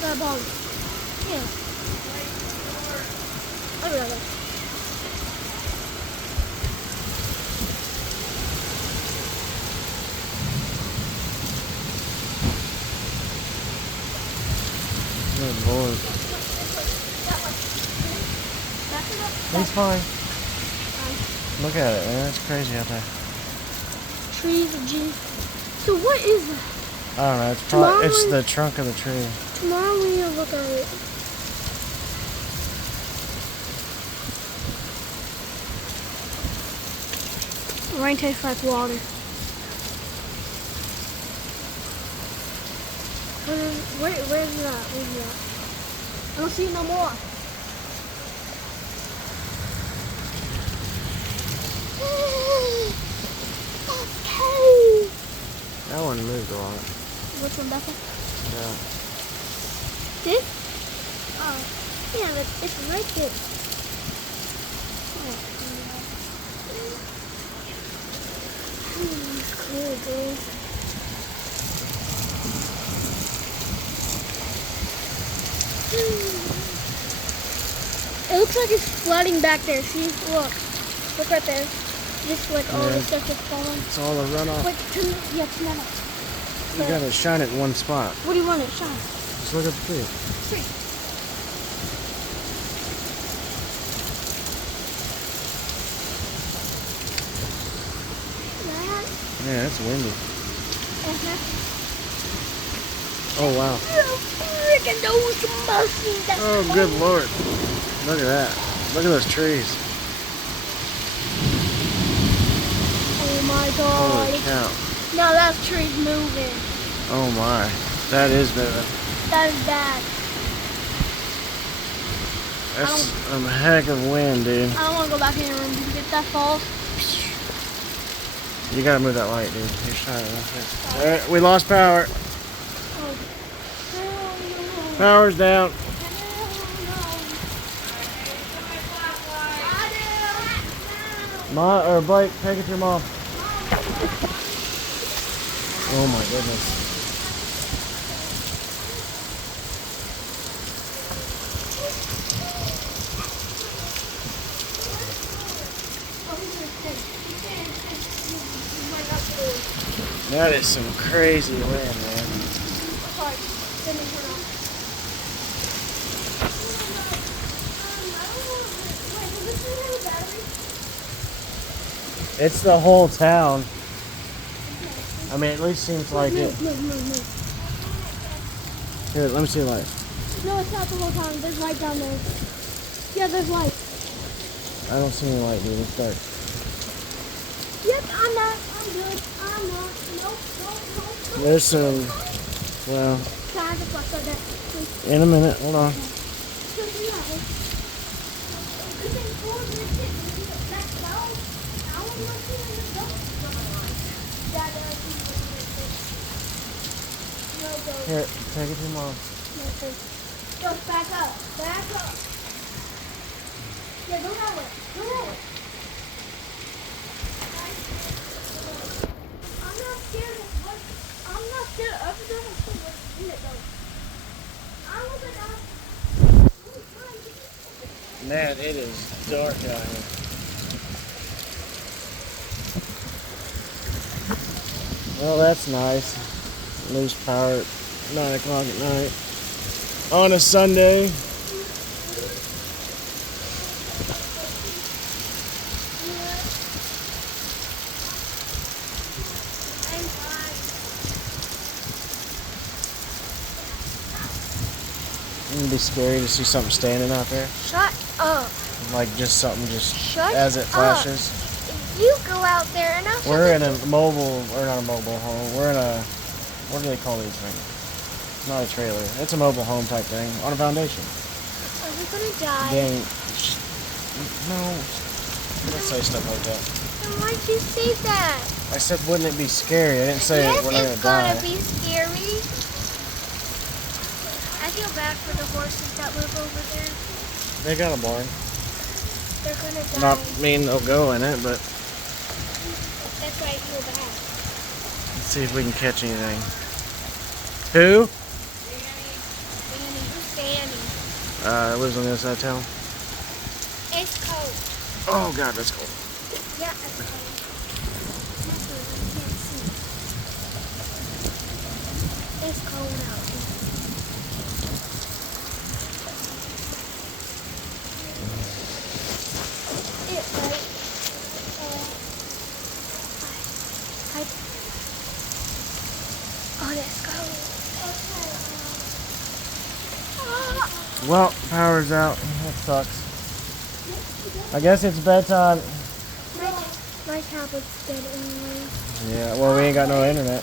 That ball. Yeah. I'll be right back. Good Lord. He's fine. Look at it, man. It's crazy out there. Trees of Jesus. So what is that? I don't know. It's probably it's the trunk of the tree. Tomorrow we need to look at it. Rain tastes like water. Where's that? Where's that? I don't see it no more. Okay. That one moved a lot. Which one, Becca? Yeah. This? Oh, yeah, but it's right there. It's cool, dude. It looks like it's flooding back there. See? Look. Look right there. Just like all the stuff is falling. It's all the runoff. Wait, turn that. You gotta shine it in one spot. What do you want it? Shine. Just look at the tree. Tree. Yeah, it's windy. Oh, wow. Freaking those mushrooms. Oh, good Lord. Look at that. Look at those trees. Oh, my Holy God. cow. No, that tree's moving. Oh, my. That is moving. That is bad. That's a heck of wind, dude. I don't want to go back in your room because if that falls. You gotta move that light, dude. You're shining. Alright, we lost power. Oh. Power's down. Blake, take it to your mom. Oh my goodness. That is some crazy wind, man. It's the whole town. I mean, at least seems like it. Here, let me see the light. No, it's not the whole town. There's light down there. Yeah, there's light. I don't see any light, dude. It's dark. Yep, I'm not. I'm good. I'm not. Nope. There's some, well, Can I have the flashlight there, please? in a minute. Hold on. Here, take it to your mom. Go, back up. Back up. Yeah, go that way. Go that way. I'm not scared of what. I'm not scared of everything. I'm scared of what's in it, though. I look like I'm. Man, it is dark out here. Well, that's nice. Lose power at 9 o'clock at night on a Sunday. It'd be scary to see something standing out there. Shut up. Like just something Shut as it flashes. You go out there and I'll We're in a mobile, or not a mobile home. We're in a, what do they call these things? Not a trailer. It's a mobile home type thing on a foundation. Are we gonna die? Dang. No. Don't say stuff like that. Then why'd you say that? I said, wouldn't it be scary? I didn't say yes, we're not it's gonna die. Be scary. I feel bad for the horses that live over there. They got a barn. They're gonna die. Not mean they'll go in it, but that's why I feel bad. let's see if we can catch anything. Who? Danny. lives on the other side of town. It's cold. Oh God, that's cold. Yeah, it's cold. That's what I can't see. It's cold out here. It's like, oh, that's cold. Well, power's out. That sucks. I guess it's bedtime. My tablet's dead anyway. Yeah, well, we ain't got no internet.